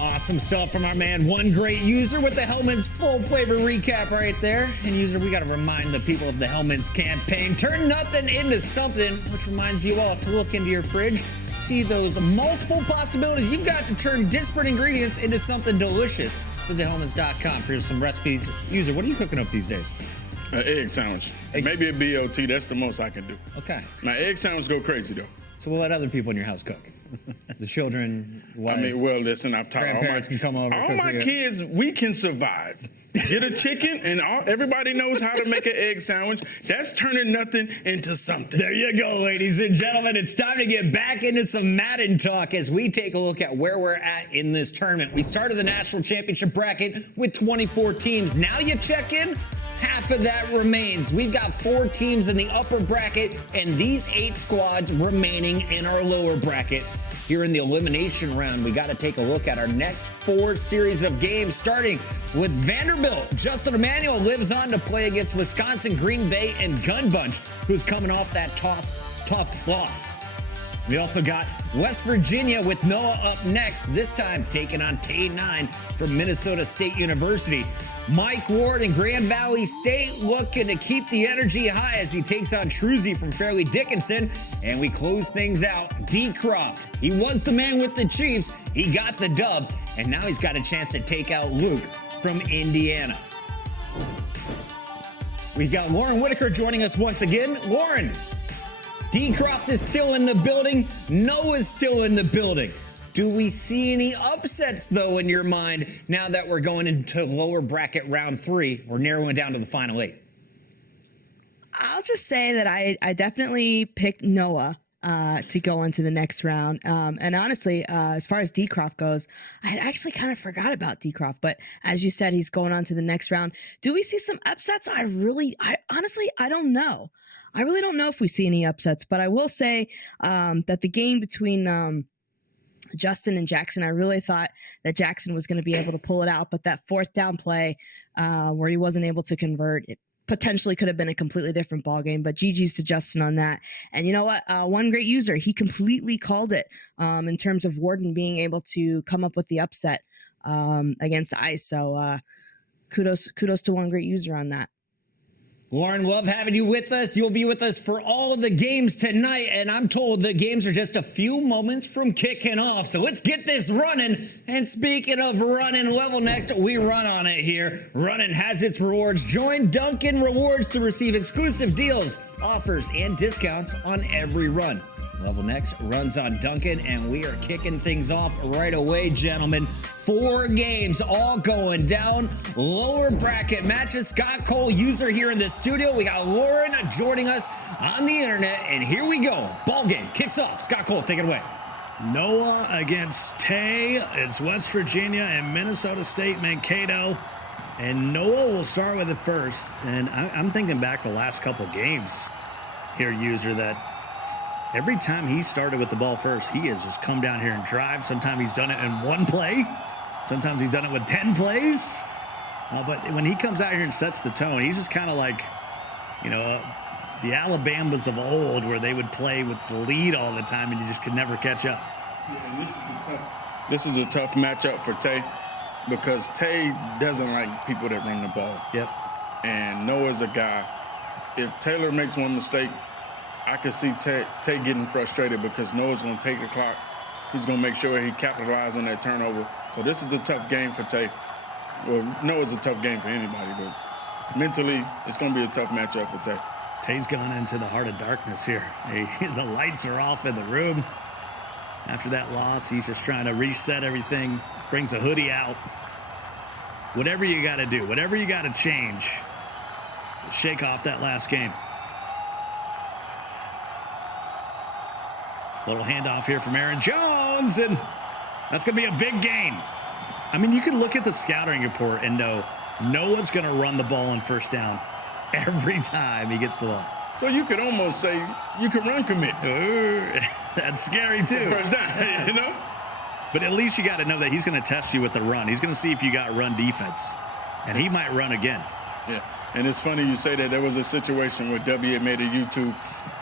Awesome stuff from our man, One Great User, with the Hellman's full flavor recap right there. And user, we got to remind the people of the Hellman's campaign. Turn nothing into something, which reminds you all to look into your fridge. See those multiple possibilities. You've got to turn disparate ingredients into something delicious. Visit Hellman's.com for some recipes. User, what are you cooking up these days? Egg sandwich. Maybe a BLT. That's the most I can do. Okay. My egg sandwich go crazy, though. So we'll let other people in your house cook. The children, wife, listen, I've taught grandparents can come over. All my kids, we can survive. Get a chicken, and everybody knows how to make an egg sandwich. That's turning nothing into something. There you go, ladies and gentlemen. It's time to get back into some Madden talk as we take a look at where we're at in this tournament. We started the national championship bracket with 24 teams. Now you check in. Half of that remains. We've got 4 teams in the upper bracket and these 8 squads remaining in our lower bracket. Here in the elimination round, we got to take a look at our next 4 series of games, starting with Vanderbilt. Justin Emanuel lives on to play against Wisconsin, Green Bay, and Gun Bunch, who's coming off that tough loss. We also got West Virginia with Noah up next, this time taking on Tay9 from Minnesota State University. Mike Ward and Grand Valley State looking to keep the energy high as he takes on Truzy from Fairleigh Dickinson. And we close things out. D. Croft, he was the man with the Chiefs. He got the dub, and now he's got a chance to take out Luke from Indiana. We've got Lauren Whitaker joining us once again. Lauren, D. Croft is still in the building. Noah's still in the building. Do we see any upsets, though, in your mind, now that we're going into lower bracket round 3? We're narrowing down to the final 8. I'll just say that I definitely picked Noah to go into the next round. And honestly, as far as D. Croft goes, I had actually kind of forgot about D. Croft. But as you said, he's going on to the next round. Do we see some upsets? I honestly, I don't know. I really don't know if we see any upsets. But I will say that the game between Justin and Jackson, I really thought that Jackson was going to be able to pull it out. But that 4th down play where he wasn't able to convert, it potentially could have been a completely different ball game, but GG's to Justin on that. And you know what? One great user, he completely called it in terms of Warden being able to come up with the upset against ICE. So kudos to one great user on that. Lauren, love having you with us. You'll be with us for all of the games tonight, and I'm told the games are just a few moments from kicking off. So let's get this running. And speaking of running, LevelNext, we run on it here. Running has its rewards. Join Dunkin' Rewards to receive exclusive deals, offers, and discounts on every run. LevelNext runs on Dunkin', and we are kicking things off right away, gentlemen. 4 games all going down. Lower bracket matches. Scott Cole, user here in the studio. We got Lauren joining us on the internet, and here we go. Ball game kicks off. Scott Cole, take it away. Noah against Tay. It's West Virginia and Minnesota State Mankato. And Noah will start with it first. And I'm thinking back the last couple games here, user, that every time he started with the ball first, he has just come down here and drive. Sometimes he's done it in 1 play. Sometimes he's done it with 10 plays. But when he comes out here and sets the tone, he's just kind of like, the Alabamas of old, where they would play with the lead all the time and you just could never catch up. Yeah, and this is a tough matchup for Tay, because Tay doesn't like people that run the ball. Yep. And Noah's a guy. If Taylor makes one mistake, I could see Tay getting frustrated, because Noah's going to take the clock. He's going to make sure he capitalizes on that turnover. So this is a tough game for Tay. Well, Noah's a tough game for anybody, but mentally, it's going to be a tough matchup for Tay. Tay's gone into the heart of darkness here. The lights are off in the room. After that loss, he's just trying to reset everything, brings a hoodie out. Whatever you got to do, whatever you got to change, shake off that last game. Little handoff here from Aaron Jones, and that's going to be a big game. I mean, you can look at the scouting report and know Noah's going to run the ball on first down every time he gets the ball. So you could almost say you can run commit. Ooh, that's scary, too. First down, But at least you got to know that he's going to test you with the run. He's going to see if you got run defense, and he might run again. Yeah, and it's funny you say that. There was a situation where W had made a YouTube,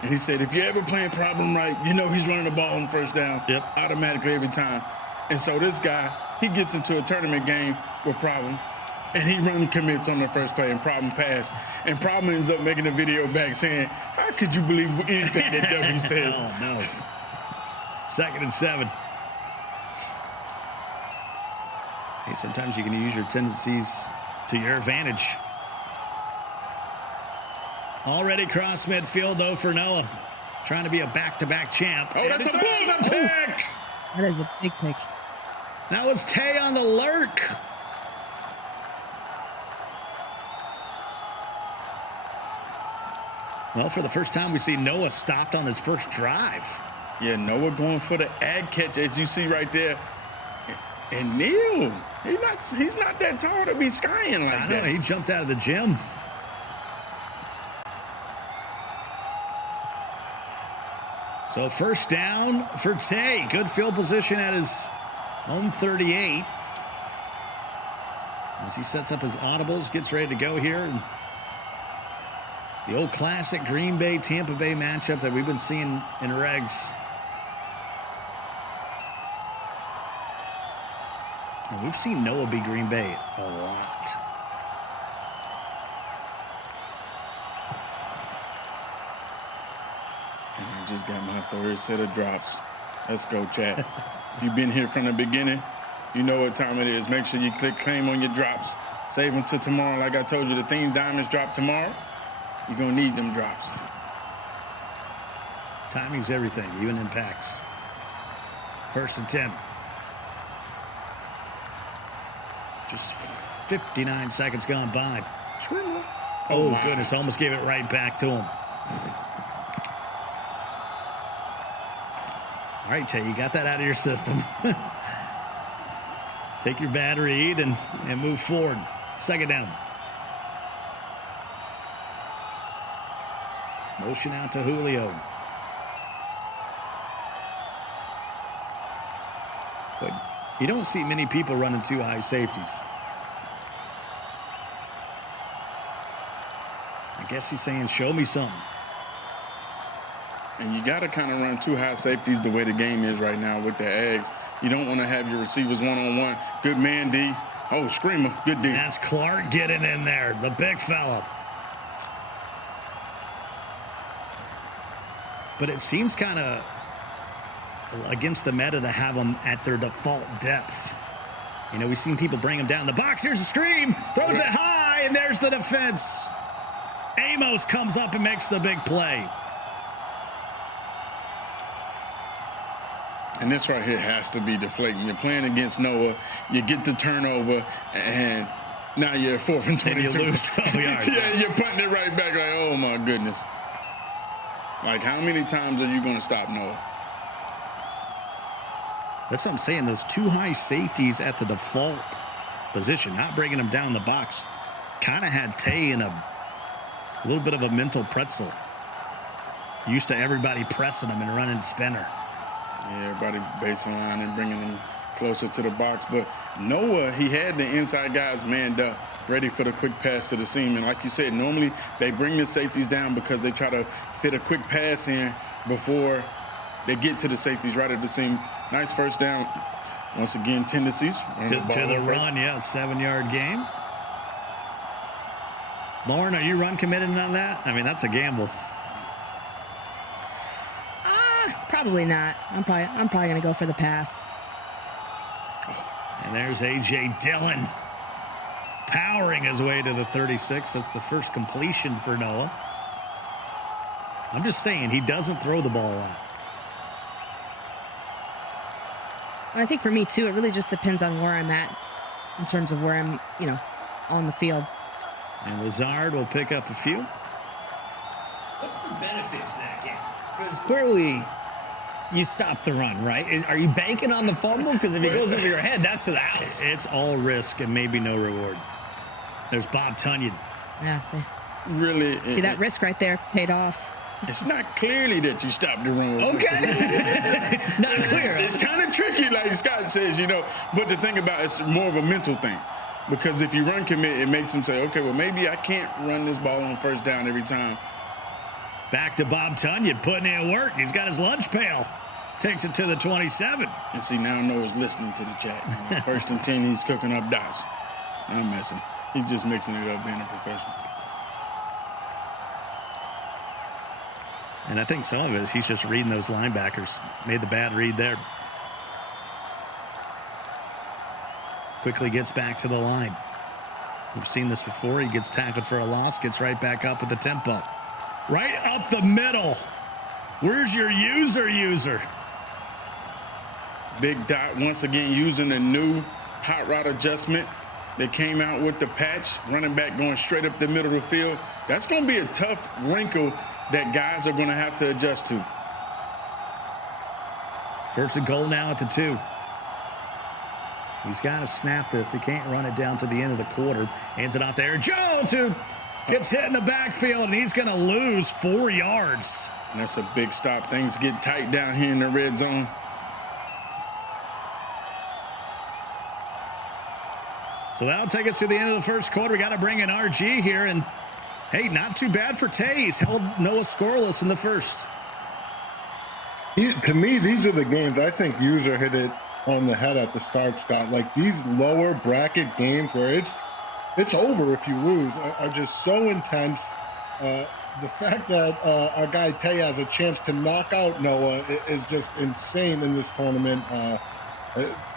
and he said, if you're ever playing problem right, he's running the ball on first down automatically every time. And so this guy, he gets into a tournament game with Problem, and he run commits on the first play, and Problem pass. And Problem ends up making a video back saying, how could you believe anything that W says? Oh, no. 2nd and 7. Hey, sometimes you can use your tendencies to your advantage. Already cross midfield, though, for Noah. Trying to be a back-to-back champ. Oh, that's a pick! That is a big pick. That was Tay on the lurk. Well, for the first time, we see Noah stopped on his first drive. Yeah, Noah going for the ad catch, as you see right there. And Neil, he's not that tall to be skying like I know, that. he jumped out of the gym. So first down for Tay. Good field position at his own 38. As he sets up his audibles, gets ready to go here. And the old classic Green Bay, Tampa Bay matchup that we've been seeing in regs. And we've seen Noah beat Green Bay a lot. And I just got my 3rd set of drops. Let's go, chat. If you've been here from the beginning, you know what time it is. Make sure you click claim on your drops. Save them till tomorrow. Like I told you, the theme diamonds drop tomorrow. You're going to need them drops. Timing's everything, even in packs. 1st and 10. Just 59 seconds gone by. Oh, my goodness, almost gave it right back to him. All right, Tay, you got that out of your system. Take your bad read and move forward. 2nd down. Motion out to Julio. But you don't see many people running 2 high safeties. I guess he's saying, show me something. And you got to kind of run 2 high safeties the way the game is right now with the eggs. You don't want to have your receivers one-on-one. Good man, D. Oh, screamer. Good D. That's Clarke getting in there, the big fella. But it seems kind of against the meta to have them at their default depth. You know, we've seen people bring them down the box. Here's a screen, throws it high, and there's the defense. Amos comes up and makes the big play. And this right here has to be deflating. You're playing against Noah. You get the turnover, and now you're 4th and 22. And you lose 12 yards. Yeah, you're putting it right back like, oh, my goodness. Like, how many times are you going to stop Noah? That's what I'm saying. Those 2 high safeties at the default position, not bringing them down the box, kind of had Tay in a little bit of a mental pretzel. Used to everybody pressing him and running spinner. Yeah, everybody basing line and bringing them closer to the box. But Noah, he had the inside guys manned up, ready for the quick pass to the seam. And like you said, normally they bring the safeties down because they try to fit a quick pass in before they get to the safeties right at the seam. Nice first down. Once again, tendencies. To the run, yeah, 7-yard game. Lauren, are you run committed on that? I mean, that's a gamble. Probably not. I'm probably gonna go for the pass. And there's A.J. Dillon powering his way to the 36. That's the first completion for Noah. I'm just saying, he doesn't throw the ball a lot. And I think for me too, it really just depends on where I'm at in terms of where I'm, on the field. And Lazard will pick up a few. What's the benefit to that game? Because clearly you stop the run, right? Are you banking on the fumble? Because if it goes over your head, that's to the house. It's all risk and maybe no reward. There's Bob Tunyon. Yeah, see Really? that risk right there paid off. It's not clearly that you stopped the run. Okay. It's not clear. It's kind of tricky, like Scott says, But the thing about it's more of a mental thing. Because if you run commit, it makes them say, okay, well, maybe I can't run this ball on first down every time. Back to Bob Tunyon, putting in work. He's got his lunch pail. Takes it to the 27. And see, now Noah's listening to the chat. You know, 1st and 10, he's cooking up dots. I'm messing. He's just mixing it up, being a professional. And I think some of it is he's just reading those linebackers. Made the bad read there. Quickly gets back to the line. We've seen this before. He gets tackled for a loss, gets right back up with the tempo. Right up the middle. Where's your user? Big dot once again using the new hot route adjustment. They came out with the patch, running back going straight up the middle of the field. That's going to be a tough wrinkle that guys are going to have to adjust to. 1st and goal now at the 2. He's got to snap this. He can't run it down to the end of the quarter. Hands it off there. Jones, who gets hit in the backfield, and he's going to lose 4 yards. And that's a big stop. Things get tight down here in the red zone. So that'll take us to the end of the 1st quarter. We got to bring in RG here, and hey, not too bad for Tay. He's held Noah scoreless in the 1st. To me, these are the games. I think user hit it on the head at the start, Scott. Like these lower bracket games where it's over if you lose are just so intense. The fact that our guy Tay has a chance to knock out Noah is just insane in this tournament.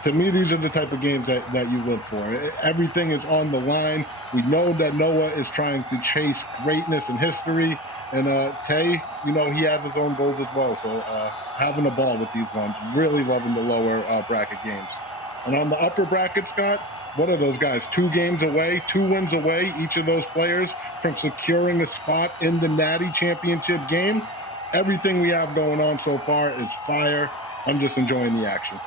To me, these are the type of games that you live for. Everything is on the line. We know that Noah is trying to chase greatness and history. And Tay, you know, he has his own goals as well. So having a ball with these ones, really loving the lower bracket games. And on the upper bracket, Scott, what are those guys? 2 games away, 2 wins away, each of those players from securing a spot in the Natty Championship game. Everything we have going on so far is fire. I'm just enjoying the action.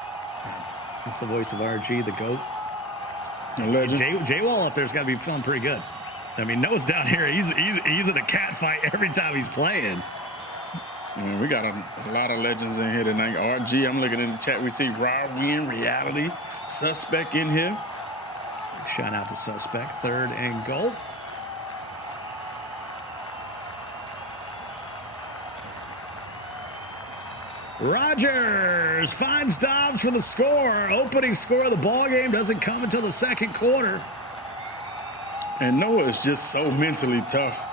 That's the voice of RG, the GOAT. A legend. J-Wall up there's got to be feeling pretty good. I mean, Noah's down here. He's in a cat fight every time he's playing. I mean, we got a lot of legends in here tonight. RG, I'm looking in the chat. We see Raw Win Reality, Suspect in here. Shout out to Suspect. 3rd and goal. Rogers finds Dobbs for the score. Opening score of the ball game doesn't come until the 2nd quarter. And Noah is just so mentally tough.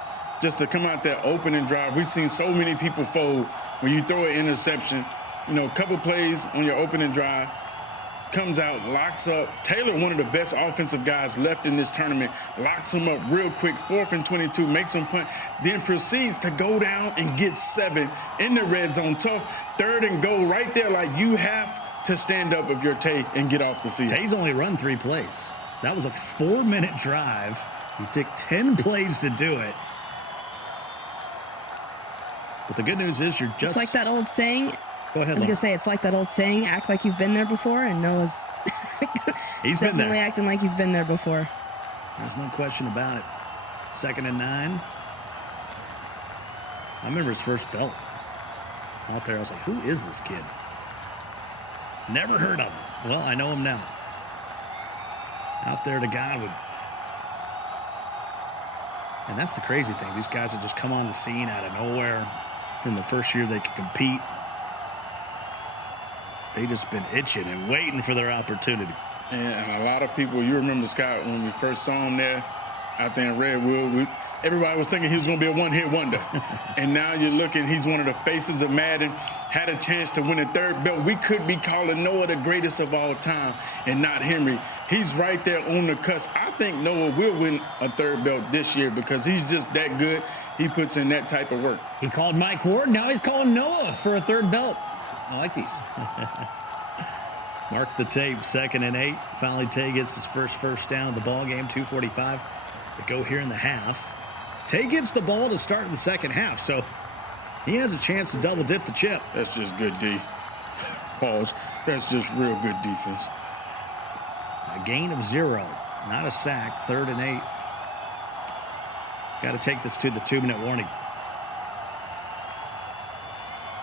Just to come out there opening drive. We've seen so many people fold when you throw an interception. You know, a couple plays on your opening drive, comes out, locks up. Taylor, one of the best offensive guys left in this tournament, locks him up real quick, 4th and 22, makes him punt, then proceeds to go down and get 7 in the red zone. Tough 3rd and goal right there. Like, you have to stand up if you're Tay and get off the field. Tay's only run 3 plays. That was a 4-minute drive. He took 10 plays to do it. But the good news is you're just... It's like that old saying... Go ahead. I was going to say, it's like that old saying, act like you've been there before, and Noah's he's been definitely there. acting like he's been there before. There's no question about it. 2nd and 9. I remember his first belt out there. I was like, who is this kid? Never heard of him. Well, I know him now. Out there to Godwin. And that's the crazy thing. These guys have just come on the scene out of nowhere. In the first year they could compete. They just been itching and waiting for their opportunity. And a lot of people, you remember, Scott, when we first saw him there out there in Redwood, everybody was thinking he was going to be a one-hit wonder. And now you're looking, he's one of the faces of Madden, had a chance to win a 3rd belt. We could be calling Noah the greatest of all time and not Henry. He's right there on the cusp. I think Noah will win a 3rd belt this year because he's just that good. He puts in that type of work. He called Mike Ward. Now he's calling Noah for a 3rd belt. I like these. Mark the tape, 2nd and 8. Finally, Tay gets his first down of the ball game, 2:45 to go here in the half. Tay gets the ball to start in the 2nd half, so he has a chance to double dip the chip. That's just good D. Pause. That's just real good defense. A gain of 0, not a sack, 3rd and 8. Got to take this to the 2-minute warning.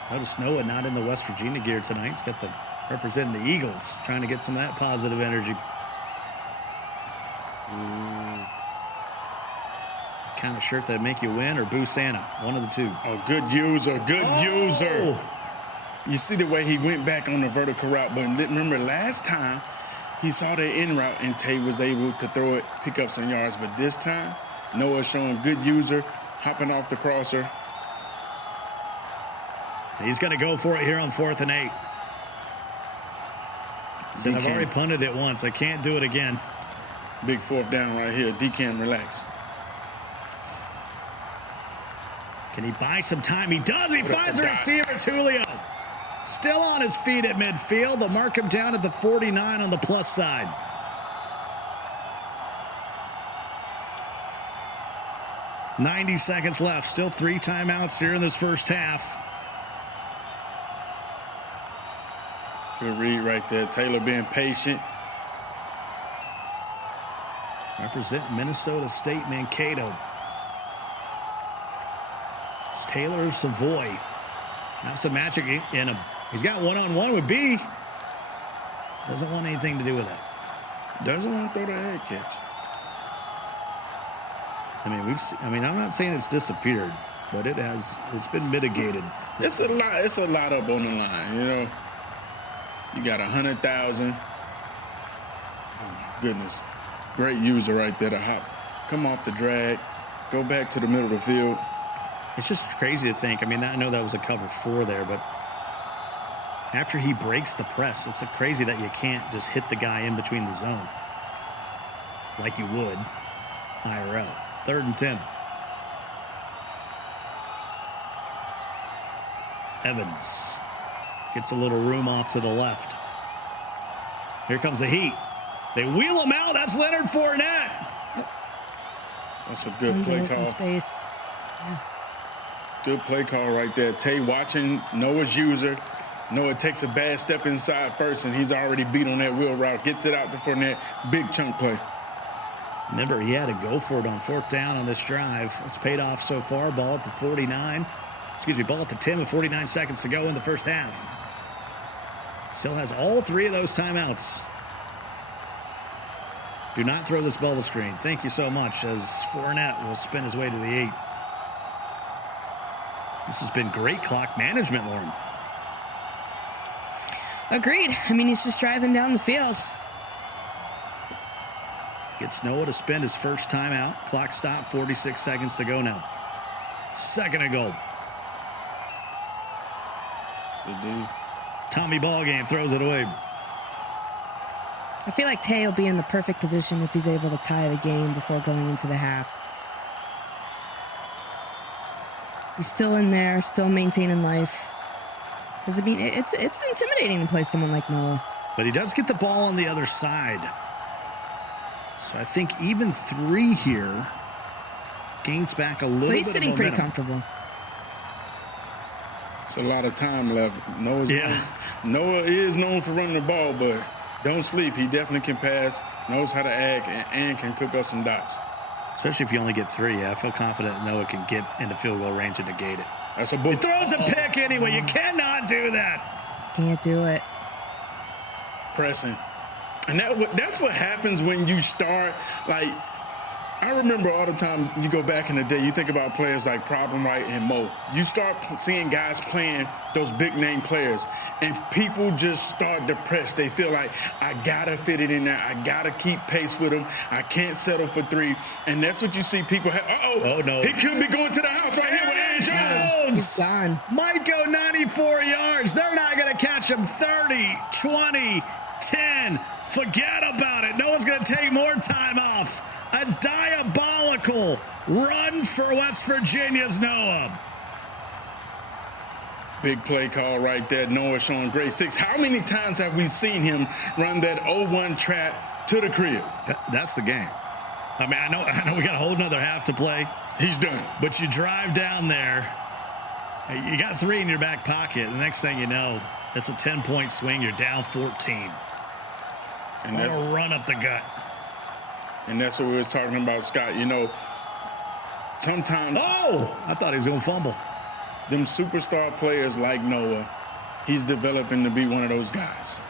Notice Noah not in the West Virginia gear tonight. He's got the representing the Eagles, trying to get some of that positive energy. Kind of shirt that make you win or boo Santa. One of the two. Oh, good user. Good user. You see the way he went back on the vertical route, but remember last time he saw the in route and Tay was able to throw it, pick up some yards. But this time, Noah's showing good user, hopping off the crosser. He's going to go for it here on 4th and 8. So I've already punted it once. I can't do it again. Big 4th down right here. D-Cam, relax. Can he buy some time? He does. He finds a receiver. It's Julio. Still on his feet at midfield. They'll mark him down at the 49 on the plus side. "90 seconds left. Still 3 timeouts here in this first half. Good read right there. Taylor being patient. Represent Minnesota State, Mankato. It's Taylor Savoy. Have some magic in him. He's got one-on-one with B. Doesn't want anything to do with that. Doesn't want to throw the head catch. I'm not saying it's disappeared, but it's been mitigated. It's a lot up on the line, you know. You got 100,000. Oh my goodness. Great user right there to hop. Come off the drag. Go back to the middle of the field. It's just crazy to think. I know that was a cover 4 there, but after he breaks the press, it's crazy that you can't just hit the guy in between the zone like you would IRL. 3rd and 10. Evans gets a little room off to the left. Here comes the heat. They wheel him out. That's Leonard Fournette. That's a good play call. Space. Yeah. Good play call right there. Tay watching Noah's user. Noah takes a bad step inside first, and he's already beat on that wheel route. Gets it out to Fournette. Big chunk play. Remember, he had to go for it on 4th down on this drive. It's paid off so far. Ball at the 49. Ball at the 10 with 49 seconds to go in the first half. Still has all 3 of those timeouts. Do not throw this bubble screen. Thank you so much, as Fournette will spin his way to the 8. This has been great clock management, Lauren. Agreed. He's just driving down the field. Gets Noah to spend his first timeout. Clock stop, 46 seconds to go now. 2nd and goal. Good D. Tommy Ballgame throws it away. I feel like Tay will be in the perfect position if he's able to tie the game before going into the half. He's still in there, still maintaining life. Because, it's intimidating to play someone like Noah. But he does get the ball on the other side. So I think even 3 here gains back a little bit. So he's sitting of pretty momentum. comfortable. It's a lot of time left. Noah is known for running the ball, but don't sleep. He definitely can pass, knows how to act, and can cook up some dots. Especially if you only get 3. I feel confident Noah can get into field goal range and negate it. That's a book. He throws a pick anyway. You cannot do that. Can't do it. Pressing. And that's what happens when you start, I remember all the time you go back in the day, you think about players like Problem White and Mo. You start seeing guys playing those big name players, and people just start to press. They feel like, I gotta fit it in there. I gotta keep pace with them. I can't settle for 3. And that's what you see people have. Oh, no. He could be going to the house right here with Aaron Jones. He's gone. Might go 94 yards. They're not going to catch him. 30, 20, 10. Forget about it. No one's going to take more time off. A diabolical run for West Virginia's Noah. Big play call right there. Noah showing grade 6. How many times have we seen him run that 0-1 trap to the crib? That's the game. I know we got a whole nother half to play. He's done. But you drive down there. You got 3 in your back pocket. The next thing you know, it's a 10-point swing. You're down 14. And that's a run up the gut. And that's what we were talking about, Scott. Sometimes. Oh, I thought he was going to fumble. Them superstar players like Noah, he's developing to be one of those guys.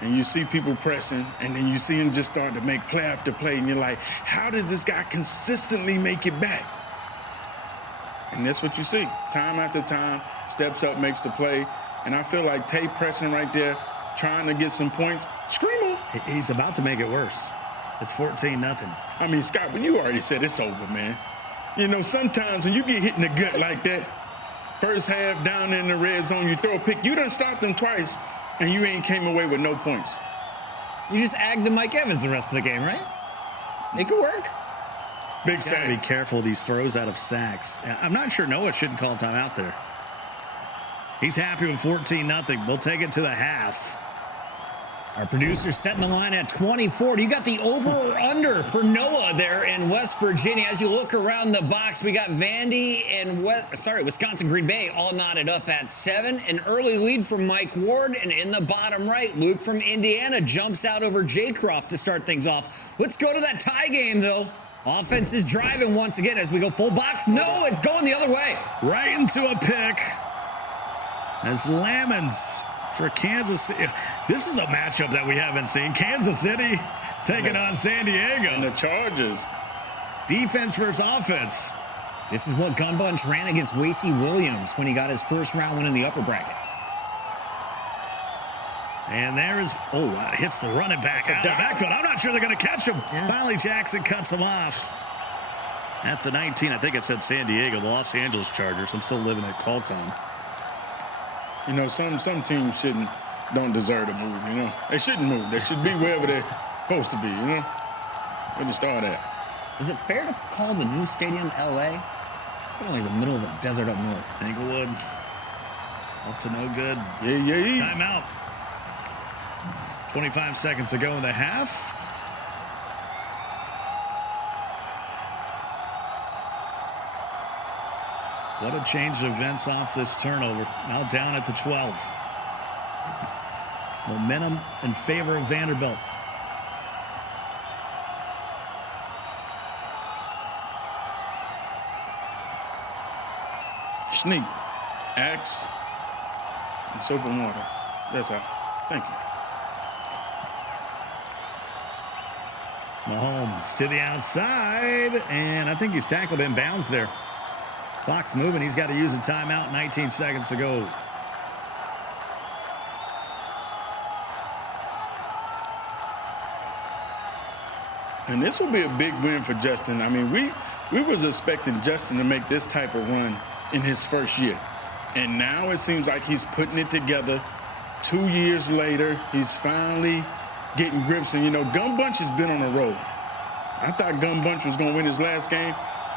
And you see people pressing, and then you see him just start to make play after play, and you're like, how does this guy consistently make it back? And that's what you see. Time after time, steps up, makes the play. And I feel like Tay pressing right there, trying to get some points. Scream on. He's about to make it worse. It's 14-0. I mean, Scott, when you already said it's over, man. You know, sometimes when you get hit in the gut like that, first half down in the red zone, you throw a pick. You done stopped them twice, and you ain't came away with no points. You just agged to Mike Evans the rest of the game, right? It could work. Big He's got to be sack. careful of these throws out of sacks. I'm not sure Noah shouldn't call timeout there. He's happy with 14-0. We'll take it to the half. Our producer's setting the line at 24. You got the over or under for Noah there in West Virginia. As you look around the box, we got Vandy and Wisconsin Green Bay all knotted up at 7. An early lead from Mike Ward, and in the bottom right, Luke from Indiana jumps out over Jaycroft to start things off. Let's go to that tie game, though. Offense is driving once again as we go full box. No, it's going the other way. Right into a pick. As Lamons for Kansas City. This is a matchup that we haven't seen. Kansas City taking on San Diego. And the Chargers. Defense versus offense. This is what Gun Bunch ran against Wasey Williams when he got his first round win in the upper bracket. And there is, hits the running back out of the backfield. I'm not sure they're going to catch him. Yeah. Finally, Jackson cuts him off. At the 19, I think it said San Diego, the Los Angeles Chargers. I'm still living at Qualcomm. You know, some teams don't deserve to move, you know. They shouldn't move. They should be wherever they're supposed to be, you know. Where to start at. Is it fair to call the new stadium L.A.? It's kind of like the middle of a desert up north. Englewood. Up to no good. Yeah. Timeout. 25 seconds to go in the half. What a change of events off this turnover. Now down at the 12. Momentum in favor of Vanderbilt. Sneak. Axe. And soap and water. That's all. Thank you. Mahomes to the outside, and I think he's tackled in bounds there. Clock's moving. He's got to use a timeout. 19 seconds to go. And this will be a big win for Justin. I mean, we was expecting Justin to make this type of run in his first year. And now it seems like he's putting it together. 2 years later, he's finally getting grips. And, you know, Gun Bunch has been on a roll. I thought Gun Bunch was going to win his last game.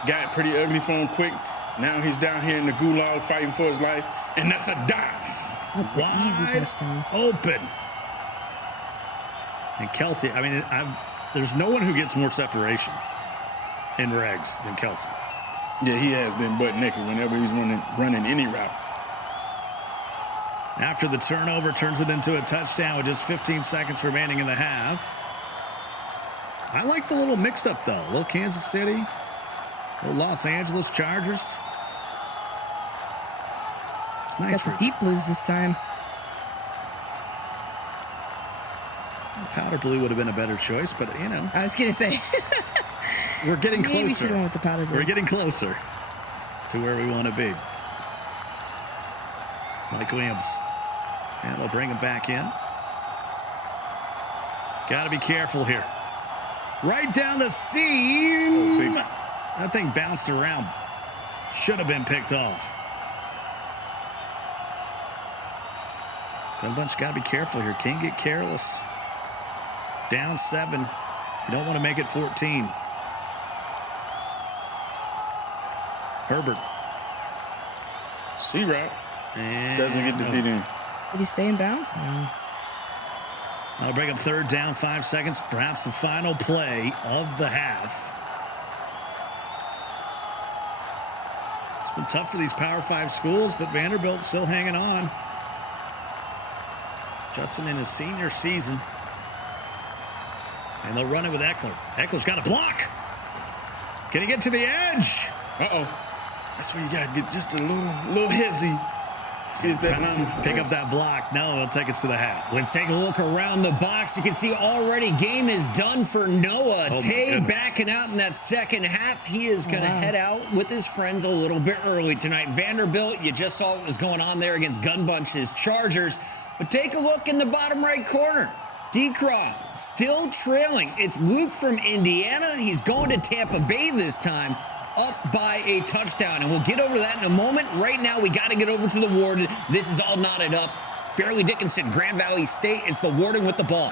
Got pretty ugly for him quick. Now he's down here in the gulag fighting for his life. And that's a dime. That's an easy touchdown. Open. And Kelsey, I mean, there's no one who gets more separation in regs than Kelsey. Yeah, he has been butt naked whenever he's running any route. After the turnover, turns it into a touchdown with just 15 seconds remaining in the half. I like the little mix-up, though. A little Kansas City, a little Los Angeles Chargers. It's nice. He's got the deep blues this time. Powder blue would have been a better choice, but, you know. I was going to say. We're getting Maybe closer. With the powder blue. We're getting closer to where we want to be. Mike Williams. And they'll bring him back in. Got to be careful here. Right down the seam. That thing bounced around. Should have been picked off. Gun Bunch got to be careful here. Can't get careless. Down 7. You don't want to make it 14. Herbert. C route. And Doesn't get the feet in. Did he stay in bounds? No. That'll bring up third down, 5 seconds. Perhaps the final play of the half. It's been tough for these Power 5 schools, but Vanderbilt still hanging on. Justin in his senior season. And they'll run it with Eckler. Eckler's got a block. Can he get to the edge? Uh-oh. That's where you got to get just a little hezzy. See if that Pick up that block. No, he'll take us to the half. Let's take a look around the box. You can see already game is done for Noah. Oh, Tay backing out in that second half. He is going to head out with his friends a little bit early tonight. Vanderbilt, you just saw what was going on there against Gun Bunch's Chargers. But take a look in the bottom right corner. Decroft still trailing. It's Luke from Indiana. He's going to Tampa Bay this time, up by a touchdown. And we'll get over that in a moment. Right now, we got to get over to the Warden. This is all knotted up. Fairleigh Dickinson, Grand Valley State. It's the Warden with the ball.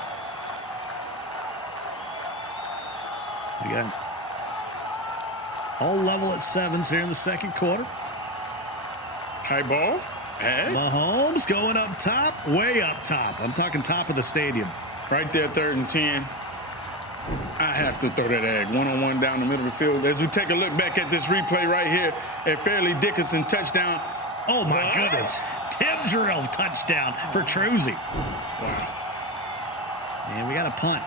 We got all level at 7s here in the second quarter. high ball. Hey. Mahomes going up top, way up top. I'm talking top of the stadium. Right there, 3rd and 10. I have to throw that egg one-on-one down the middle of the field. As we take a look back at this replay right here at Fairleigh Dickinson touchdown. Oh, my goodness. Tip drill touchdown for Truzy. Wow. And we got a punt.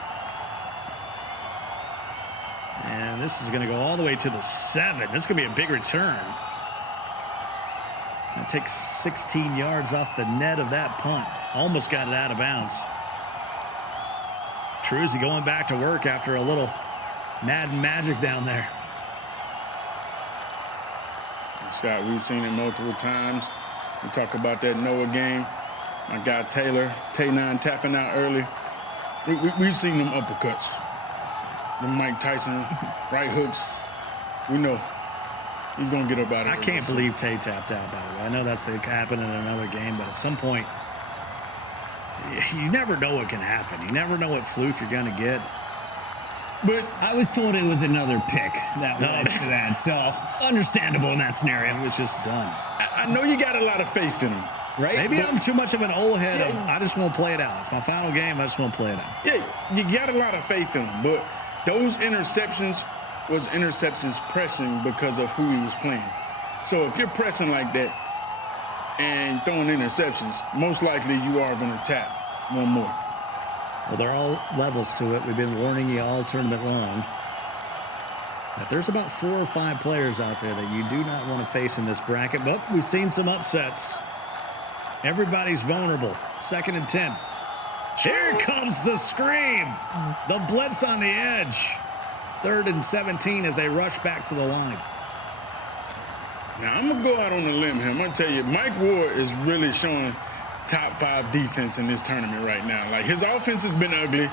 And this is going to go all the way to the 7. This is going to be a big return. That takes 16 yards off the net of that punt. Almost got it out of bounds. Truzy going back to work after a little Madden magic down there. Scott, we've seen it multiple times. We talk about that Noah game. My guy Taylor, Tay9 tapping out early. We've seen them uppercuts. The Mike Tyson right hooks. We know he's going to get up out of it. I can't believe Tay tapped out, by the way. I know that's happened in another game, but at some point, you never know what can happen. You never know what fluke you're going to get. But I was told it was another pick that led to that, so understandable in that scenario. It was just done. I know you got a lot of faith in him. Right? Maybe I'm too much of an old head. I just won't play it out. It's my final game. I just won't play it out. Yeah, you got a lot of faith in him, but those interceptions was interceptions pressing because of who he was playing. So if you're pressing like that and throwing interceptions, most likely you are going to tap one more. Well, there are all levels to it. We've been warning you all tournament long that there's about 4 or 5 players out there that you do not want to face in this bracket. But we've seen some upsets. Everybody's vulnerable. 2nd and 10. Here comes the scream. The blitz on the edge. 3rd and 17 as they rush back to the line. Now, I'm going to go out on a limb here. I'm going to tell you, Mike Ward is really showing top 5 defense in this tournament right now. Like, his offense has been ugly.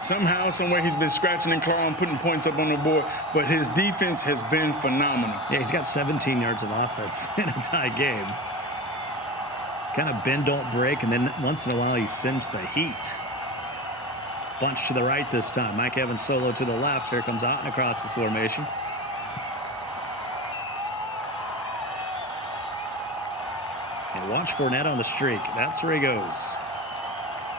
Somehow, somewhere, he's been scratching and clawing, putting points up on the board, but his defense has been phenomenal. Yeah, he's got 17 yards of offense in a tie game. Kind of bend, don't break, and then once in a while he sends the heat. Bunch to the right this time. Mike Evans solo to the left. Here comes Otten across the formation. And watch Fournette on the streak. That's where he goes.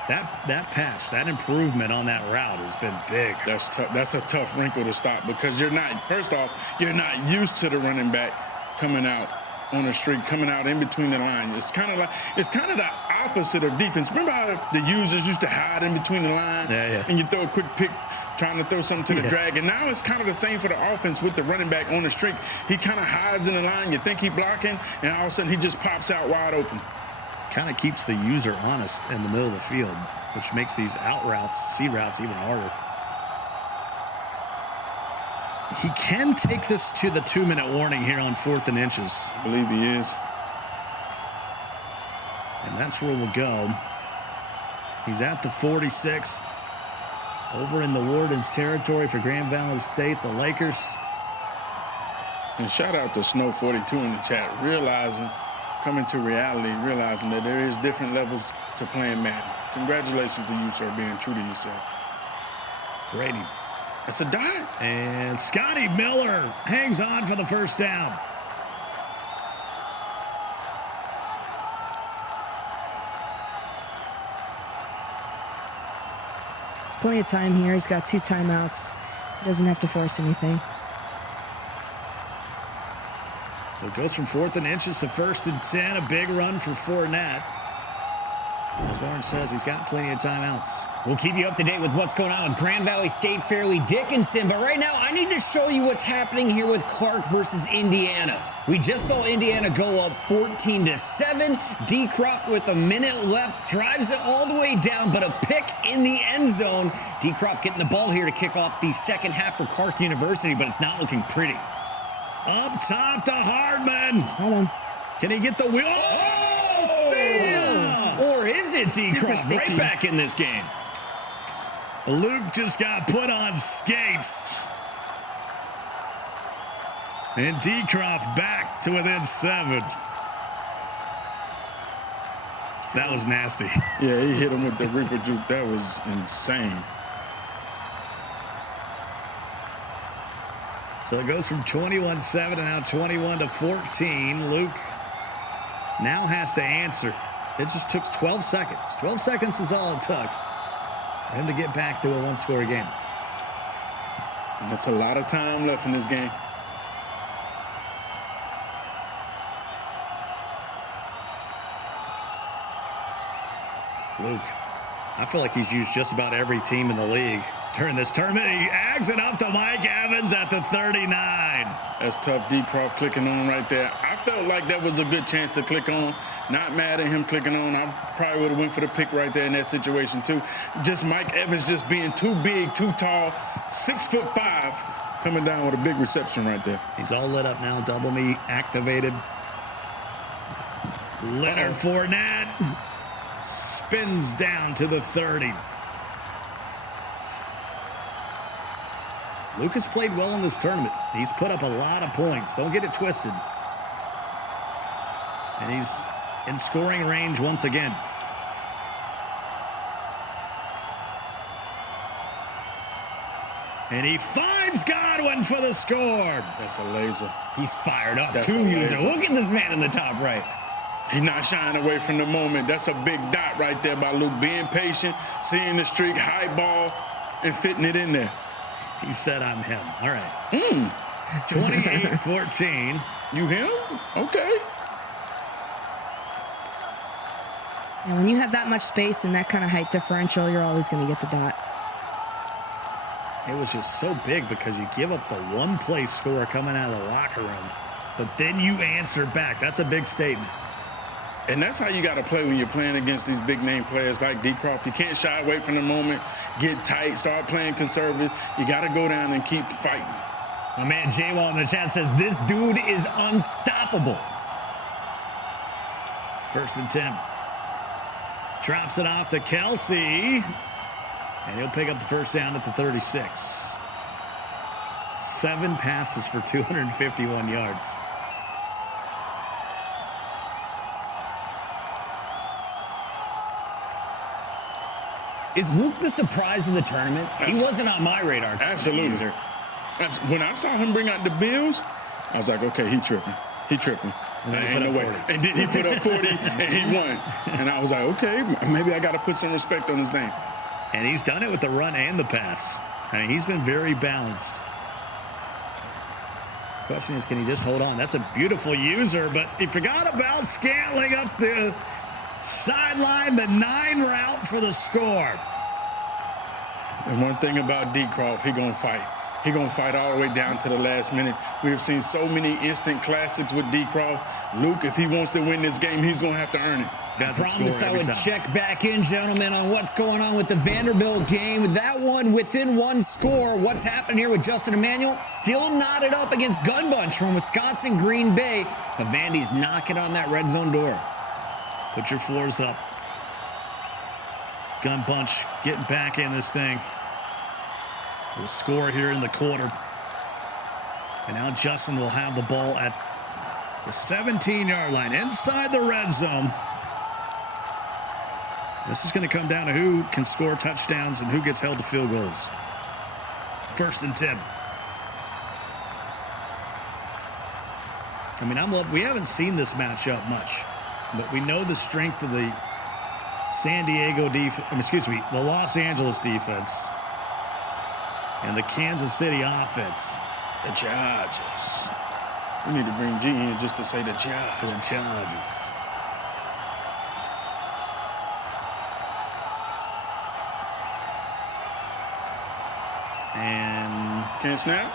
That patch, that improvement on that route has been big. That's tough. That's a tough wrinkle to stop because you're not, first off, you're not used to the running back coming out on a streak, coming out in between the line. It's kind of the opposite of defense. Remember how the users used to hide in between the line? Yeah. And you throw a quick pick, trying to throw something to the drag. And now it's kind of the same for the offense with the running back on the streak. He kind of hides in the line. You think he's blocking, and all of a sudden he just pops out wide open. Kind of keeps the user honest in the middle of the field, which makes these out routes, C routes, even harder. He can take this to the 2-minute warning here on 4th and inches. I believe he is. And that's where we'll go. He's at the 46. Over in the Warden's territory for Grand Valley State, the Lakers. And shout out to Snow42 in the chat, coming to reality, realizing that there is different levels to playing Madden. Congratulations to you, sir, being true to yourself. Brady. That's a dot. And Scotty Miller hangs on for the first down. There's plenty of time here. He's got 2 timeouts. He doesn't have to force anything. So it goes from 4th and inches to 1st and 10. A big run for Fournette. As Lawrence says, he's got plenty of timeouts. We'll keep you up to date with what's going on with Grand Valley State Fairleigh Dickinson, but right now I need to show you what's happening here with Clarke versus Indiana. We just saw Indiana go up 14-7. D. Croft with a minute left drives it all the way down, but a pick in the end zone. D. Croft getting the ball here to kick off the second half for Clarke University, but it's not looking pretty. Up top to Hardman. Hold on. Can he get the wheel? Oh, see ya! Or is it D. Croft sticky. right back in this game? Luke just got put on skates. And D. Croft back to within 7. That was nasty. Yeah, he hit him with the Reaper juke. That was insane. So it goes from 21-7 to now 21-14. Luke now has to answer. It just took 12 seconds. 12 seconds is all it took for him to get back to a one-score game. And that's a lot of time left in this game. Luke, I feel like he's used just about every team in the league during this tournament. He ags it up to Mike Evans at the 39. That's tough. D. Croft clicking on right there. I felt like that was a good chance to click on. Not mad at him clicking on. I probably would have went for the pick right there in that situation too. Just Mike Evans just being too big, too tall, 6'5", coming down with a big reception right there. He's all lit up now. Double me activated. Leonard Fournette spins down to the 30. Lucas played well in this tournament. He's put up a lot of points. Don't get it twisted. And he's in scoring range once again. And he finds Godwin for the score. That's a laser. He's fired up. That's Two amazing. user. Look at this man in the top right. He's not shying away from the moment. That's a big dot right there by Luke. Being patient, seeing the streak, high ball, and fitting it in there. He said, I'm him. All right. 28-14. You him? Okay. And when you have that much space and that kind of height differential, you're always going to get the dot. It was just so big because you give up the one-play score coming out of the locker room, but then you answer back. That's a big statement. And that's how you got to play when you're playing against these big-name players like D. Croft. You can't shy away from the moment, get tight, start playing conservative. You got to go down and keep fighting. My man J-Wall in the chat says, this dude is unstoppable. 1st and 10. Drops it off to Kelsey. And he'll pick up the first down at the 36. 7 passes for 251 yards. Is Luke the surprise of the tournament? He wasn't on my radar. Absolutely. User. When I saw him bring out the Bills, I was like, okay, he tripping. He tripping. And then he Ain't put no up way. 40. And then he put up 40 and he won. And I was like, okay, maybe I got to put some respect on his name. And he's done it with the run and the pass. I mean, he's been very balanced. Question is, can he just hold on? That's a beautiful user, but he forgot about Scantling up the sideline, the 9 route for the score. And one thing about D. Croft, he going to fight. He going to fight all the way down to the last minute. We have seen so many instant classics with D. Croft. Luke, if he wants to win this game, he's going to have to earn it. I promised I would check back in, gentlemen, on what's going on with the Vanderbilt game. That one within 1 score. What's happening here with Justin Emmanuel? Still knotted up against Gun Bunch from Wisconsin, Green Bay. But Vandy's knocking on that red zone door. Put your floors up. Gun Bunch getting back in this thing. With a score here in the quarter. And now Justin will have the ball at the 17-yard line inside the red zone. This is going to come down to who can score touchdowns and who gets held to field goals. 1st and 10. I mean, we haven't seen this matchup much, but we know the strength of the the Los Angeles defense and the Kansas City offense. The Chargers. We need to bring G in just to say the Chargers. The Chargers. And Can't snap?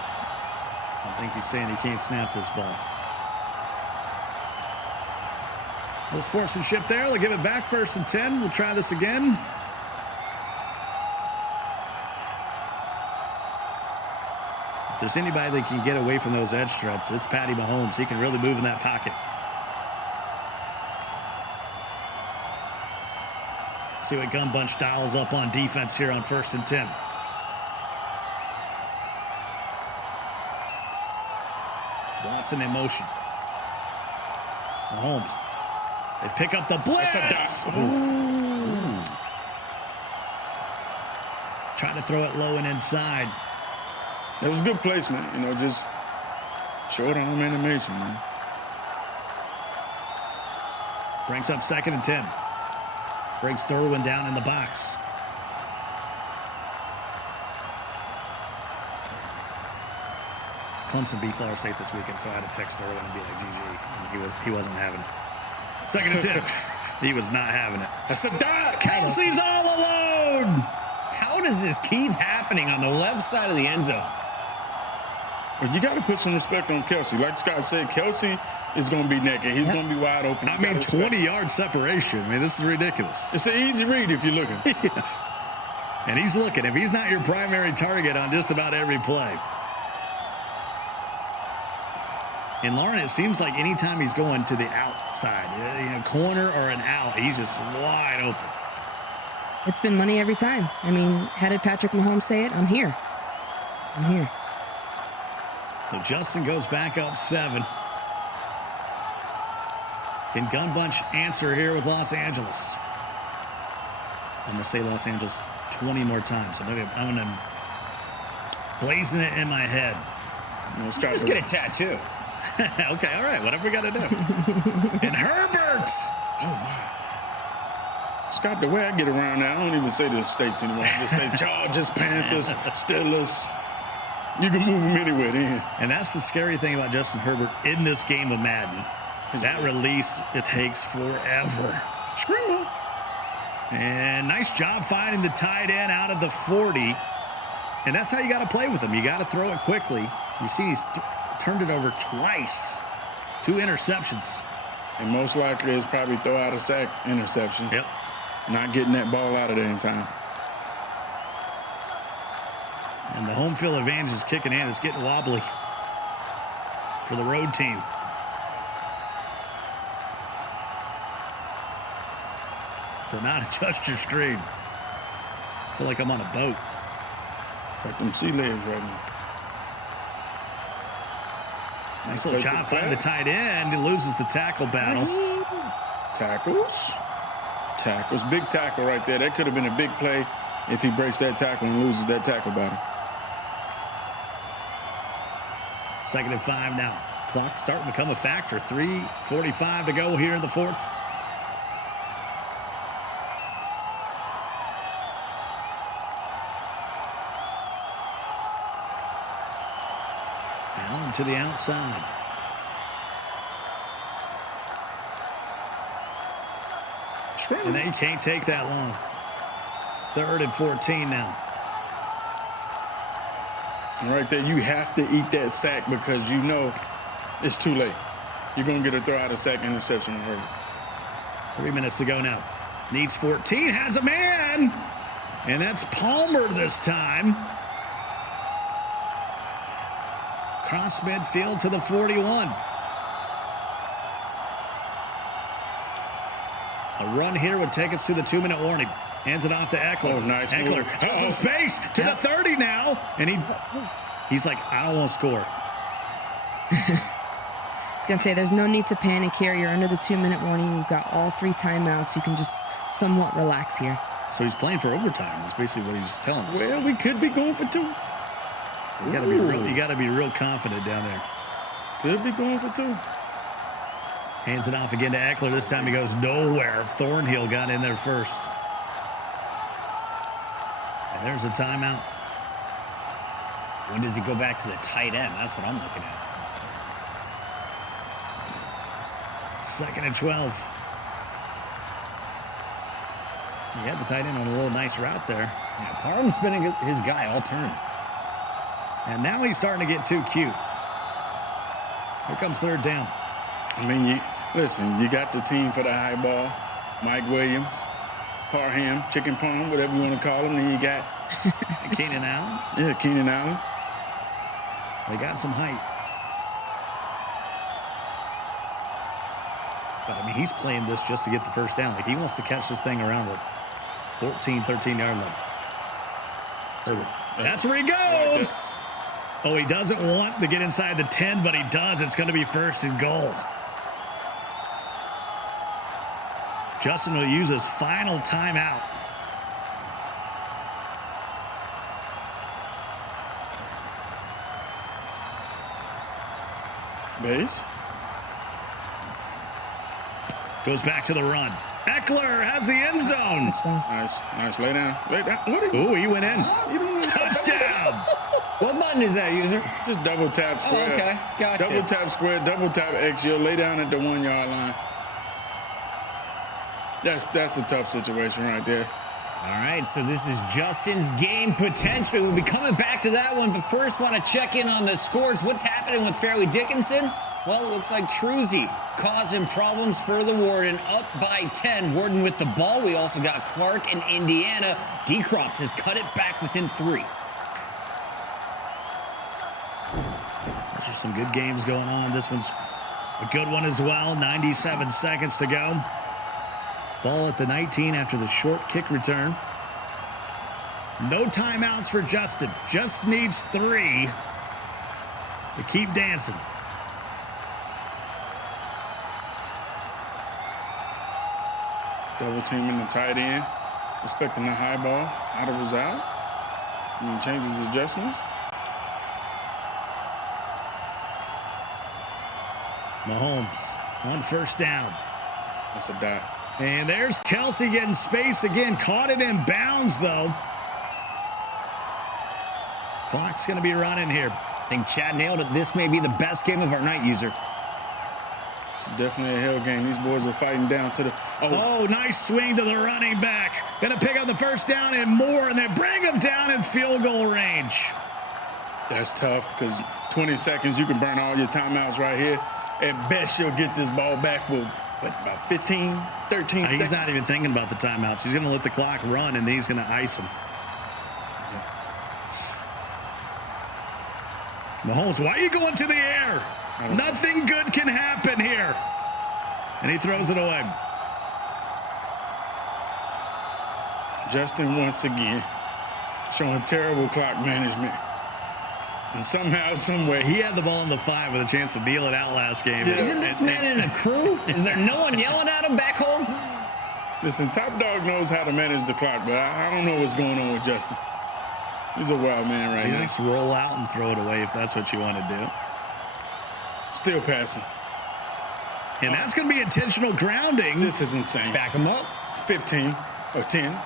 I think he's saying he can't snap this ball. No sportsmanship there. They'll give it back 1st and 10. We'll try this again. If there's anybody that can get away from those edge threats, it's Patty Mahomes. He can really move in that pocket. See what Gun Bunch dials up on defense here on 1st and 10. Watson in motion. Mahomes. They pick up the blitz. That's a dot. Ooh. Try to throw it low and inside. It was good placement, you know, just short arm animation, man. Brings up 2nd and 10. Brings Derwin down in the box. Clemson beat Florida State this weekend, so I had to text Derwin and be like, GG. And he wasn't having it. 2nd and 10. He was not having it. That's a dot. Kelsey's all alone. How does this keep happening on the left side of the end zone? But you got to put some respect on Kelsey. Like Scott said, Kelsey is going to be naked. He's going to be wide open. I mean, 20-yard separation. I mean, this is ridiculous. It's an easy read if you're looking. And he's looking. If he's not your primary target on just about every play. And Lauren, it seems like anytime he's going to the outside, corner or an out, he's just wide open. It's been money every time. I mean, how did Patrick Mahomes say it? I'm here. I'm here. So Justin goes back up 7. Can Gun Bunch answer here with Los Angeles? I'm going to say Los Angeles 20 more times. So maybe I'm going to blazing it in my head. Just get a tattoo. Okay, all right, whatever we got to do. And Herbert. Oh, my. Scott, the way I get around now, I don't even say the states anymore. I just say Chargers, Panthers, Steelers. You can move them anywhere then. And that's the scary thing about Justin Herbert in this game of Madden. That release, it takes forever. Screamer. And nice job finding the tight end out of the 40. And that's how you got to play with him. You got to throw it quickly. You see he's turned it over twice. 2 interceptions. And most likely it's probably throw out of sack interceptions. Yep. Not getting that ball out of there in time. And the home field advantage is kicking in. It's getting wobbly for the road team. So now adjust your screen. I feel like I'm on a boat. Like them sea legs right now. Nice little job finding the tight end. He loses the tackle battle. Tackles. Big tackle right there. That could have been a big play if he breaks that tackle and loses that tackle battle. 2nd and 5 now. Clock starting to become a factor. 3:45 to go here in the 4th. Allen to the outside. And they can't take that long. 3rd and 14 now. And right there, you have to eat that sack because you know it's too late. You're going to get a throw out of sack interception on Herbert. 3 minutes to go now. Needs 14. Has a man. And that's Palmer this time. Cross midfield to the 41. A run here would take us to the 2-minute warning. Hands it off to Eckler. Oh, nice Eckler move. has some space to the 30 now. And he's like, I don't want to score. I was going to say, there's no need to panic here. You're under the 2-minute warning. You've got all 3 timeouts. You can just somewhat relax here. So he's playing for overtime. That's basically what he's telling us. Well, we could be going for 2. You got to be real confident down there. Could be going for 2. Hands it off again to Eckler. This time he goes nowhere. Thornhill got in there first. And there's a timeout. When does he go back to the tight end? That's what I'm looking at. 2nd and 12. He had the tight end on a little nice route there. Yeah, Parham's been his guy all tournament. And now he's starting to get too cute. Here comes third down. I mean, listen, you got the team for the high ball. Mike Williams, Parham, Chicken Palm, whatever you want to call him. Then you got Keenan Allen. Yeah, Keenan Allen. They got some height. But, I mean, he's playing this just to get the first down. Like, he wants to catch this thing around the 14, 13-yard line. That's where he goes. Oh, he doesn't want to get inside the 10, but he does. It's going to be first and goal. Justin will use his final timeout. Base. Goes back to the run. Eckler has the end zone. Nice. Lay down. Ooh, he went in. You don't know. Touchdown. What button is that, user? Just double tap square. Oh, okay. Gotcha. Double tap square, double tap X. You'll lay down at the 1 yard line. That's a tough situation right there. All right, so this is Justin's game potentially. We'll be coming back to that one, but first want to check in on the scores. What's happening with Fairleigh Dickinson? Well, it looks like Truzy causing problems for the Warden, up by 10. Warden with the ball. We also got Clarke and Indiana. Decroft has cut it back within 3. Those are some good games going on. This one's a good one as well. 97 seconds to go. Ball at the 19 after the short kick return. No timeouts for Justin. Just needs 3 to keep dancing. Double teaming the tight end. Expecting the high ball. Audible's out. And he changes adjustments. Mahomes on first down. That's a dot. And there's Kelsey getting space again. Caught it in bounds, though. Clock's going to be running here. I think Chad nailed it. This may be the best game of our night, user. It's definitely a hell game. These boys are fighting down to the... Oh, nice swing to the running back. Going to pick up the first down and more, and they bring him down in field goal range. That's tough because 20 seconds, you can burn all your timeouts right here. At best, you'll get this ball back with, about 15, 13 seconds. He's not even thinking about the timeouts. He's going to let the clock run, and then he's going to ice him. Mahomes, why are you going to the air? Nothing good can happen here. And he throws it away. Justin, once again, showing terrible clock management. And somehow, someway, he had the ball in the 5 with a chance to kneel it out last game. Yeah. Isn't this man in a crew? Is there no one yelling at him back home? Listen, Top Dog knows how to manage the clock, but I don't know what's going on with Justin. He's a wild man right He now. likes to roll out and throw it away if that's what you want to do. Still passing. And that's going to be intentional grounding. This is insane. Back him up. 15 or 10.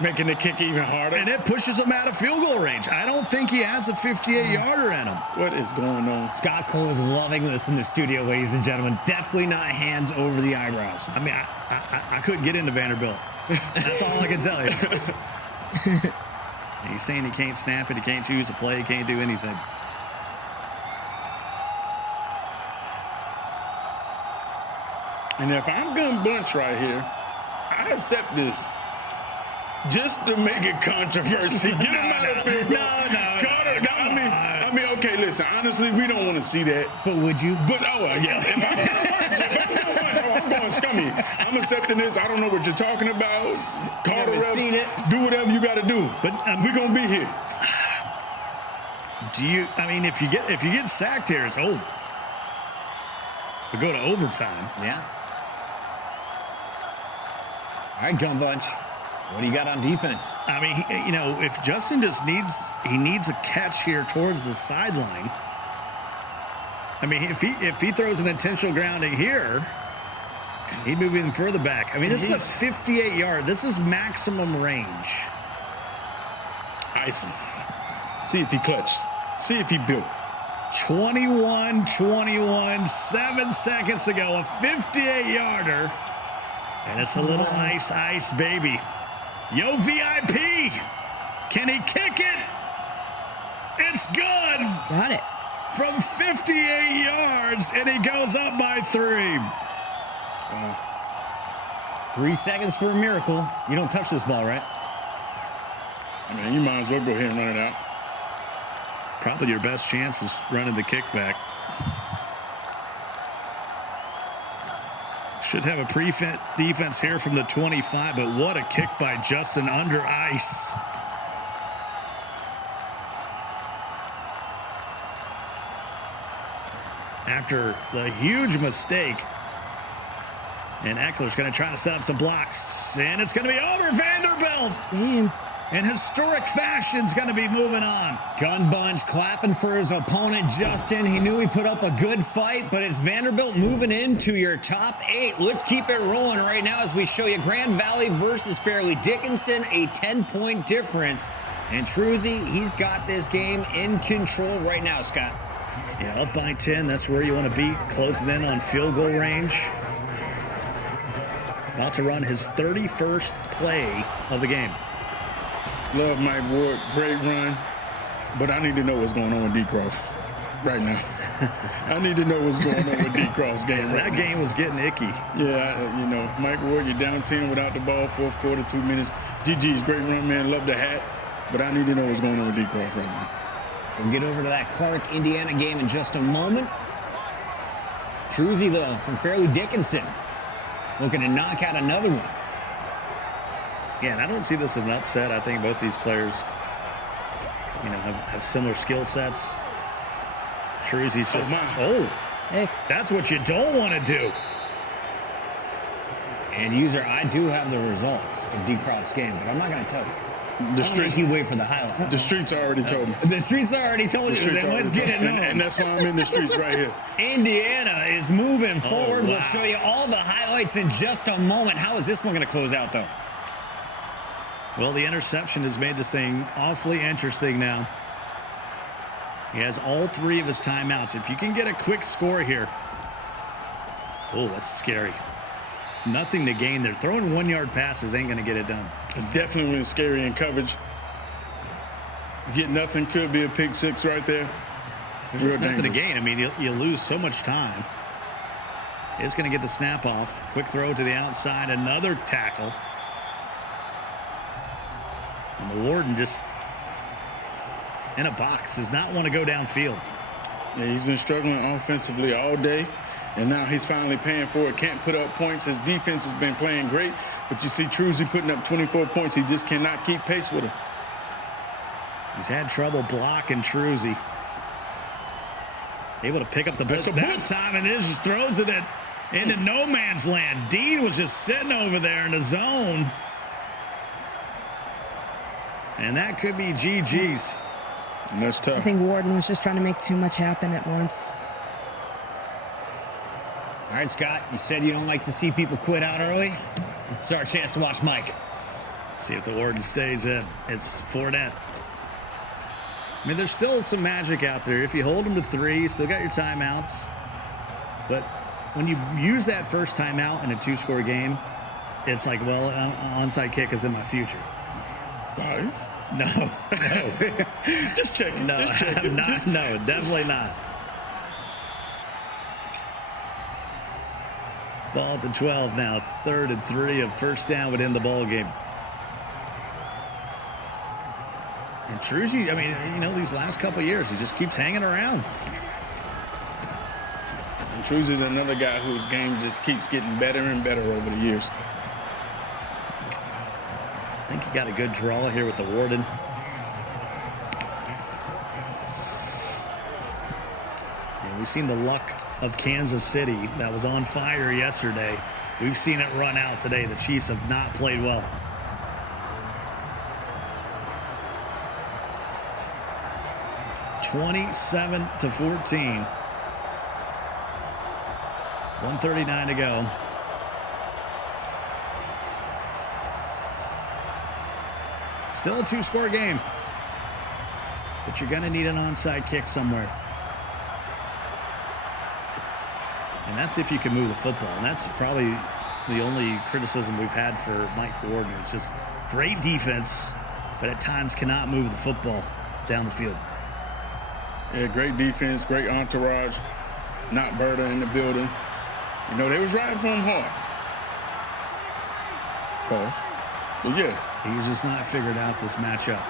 Making the kick even harder. And it pushes him out of field goal range. I don't think he has a 58-yarder in him. What is going on? Scott Cole is loving this in the studio, ladies and gentlemen. Definitely not hands over the eyebrows. I mean, I couldn't get into Vanderbilt. That's all I can tell you. He's saying he can't snap it, he can't choose a play, he can't do anything. And if I'm gun bunch right here, I accept this. Just to make it controversy. Get him out of field goal. I mean, okay, listen, honestly, we don't want to see that. But would you? But, yeah. If I'm going scummy. I'm accepting this. I don't know what you're talking about. Call the refs. Do whatever you got to do. But we're going to be here. If you get sacked here, it's over. We go to overtime. Yeah. All right, Gun Bunch. What do you got on defense? I mean, if Justin just needs a catch here towards the sideline. I mean, if he throws an intentional grounding here, he'd move even further back. I mean, this is a 58-yard. This is maximum range. Ice him. See if he clutched. See if he built. 21-21, 7 seconds to go. A 58-yarder. And it's a little ice, baby. Yo, VIP. Can he kick it? it's good Got it. from 58 yards, and he goes up by 3. 3 seconds for a miracle. You don't touch this ball, right? I mean, you might as well go ahead and run it out. Probably your best chance is running the kickback. Should have a defense here from the 25, but what a kick by Justin under ice. After the huge mistake, and Eckler's going to try to set up some blocks, and it's going to be over. Vanderbilt Damn. in historic fashion is going to be moving on. Gun bunch clapping for his opponent, Justin. He knew he put up a good fight, but it's Vanderbilt moving into your top 8. Let's keep it rolling right now as we show you Grand Valley versus Fairleigh Dickinson, a 10-point difference. And Truzy, he's got this game in control right now, Scott. Yeah, up by 10. That's where you want to be, closing in on field goal range. About to run his 31st play of the game. Love Mike Ward, great run, but I need to know what's going on with D. Croft right now. I need to know what's going on with D. Croft's game right That now. game was getting icky. Yeah, you know, Mike Ward, you're down 10 without the ball, fourth quarter, 2 minutes. GG's great run, man. Love the hat, but I need to know what's going on with D. Croft right now. We'll get over to that Clarke, Indiana game in just a moment. Truzy, though, from Fairleigh Dickinson, looking to knock out another one. Yeah, and I don't see this as an upset. I think both these players, you know, have similar skill sets. Truzy's just, Hey. that's what you don't want to do. And user, I do have the results of D. Croft's game, but I'm not going to tell you. The I'll make you wait for the highlights. The streets already told me. The streets already told you, Streets then let's already get it told me. known. And that's why I'm in the streets right here. Indiana is moving forward. wow. We'll show you all the highlights in just a moment. How is this one going to close out, though? Well, the interception has made this thing awfully interesting now. He has all 3 of his timeouts. If you can get a quick score here. Oh, that's scary. Nothing to gain there. Throwing 1-yard passes ain't going to get it done. Definitely when scary in coverage. Get nothing, could be a pick 6 right there. There's Real nothing to dangerous. gain. I mean, you lose so much time. It's going to get the snap off. Quick throw to the outside. Another tackle. And the Warden just in a box. Does not want to go downfield. Yeah, he's been struggling offensively all day, and now he's finally paying for it. Can't put up points. His defense has been playing great, but you see Truzy putting up 24 points. He just cannot keep pace with him. He's had trouble blocking Truzy. Able to pick up the blitz That's a that blitz. time, and then just throws it into no man's land. Dean was just sitting over there in the zone. And that could be GG's. And that's tough. I think Warden was just trying to make too much happen at once. All right, Scott, you said you don't like to see people quit out early. It's our chance to watch Mike. See if the Warden stays in. It's Fournette. I mean, there's still some magic out there. If you hold them to 3, you still got your timeouts. But when you use that first timeout in a 2-score game, it's like, well, onside kick is in my future. 5? No, Just checking. no, Just checking. no, definitely not. Ball at the 12 now. 3rd and 3, a first down would end the ball game. And Truzy, I mean, you know, these last couple of years, he just keeps hanging around. And Truzy's another guy whose game just keeps getting better and better over the years. I think he got a good draw here with the Warden. And we've seen the luck of Kansas City that was on fire yesterday. We've seen it run out today. The Chiefs have not played well. (27-14). 1:39 to go. Still a 2-score game. But you're going to need an onside kick somewhere. And that's if you can move the football. And that's probably the only criticism we've had for Mike Warden. It's just great defense, but at times cannot move the football down the field. Yeah, great defense, great entourage. Not Berta in the building. You know, they was riding for him hard. Pause. But yeah. He's just not figured out this matchup.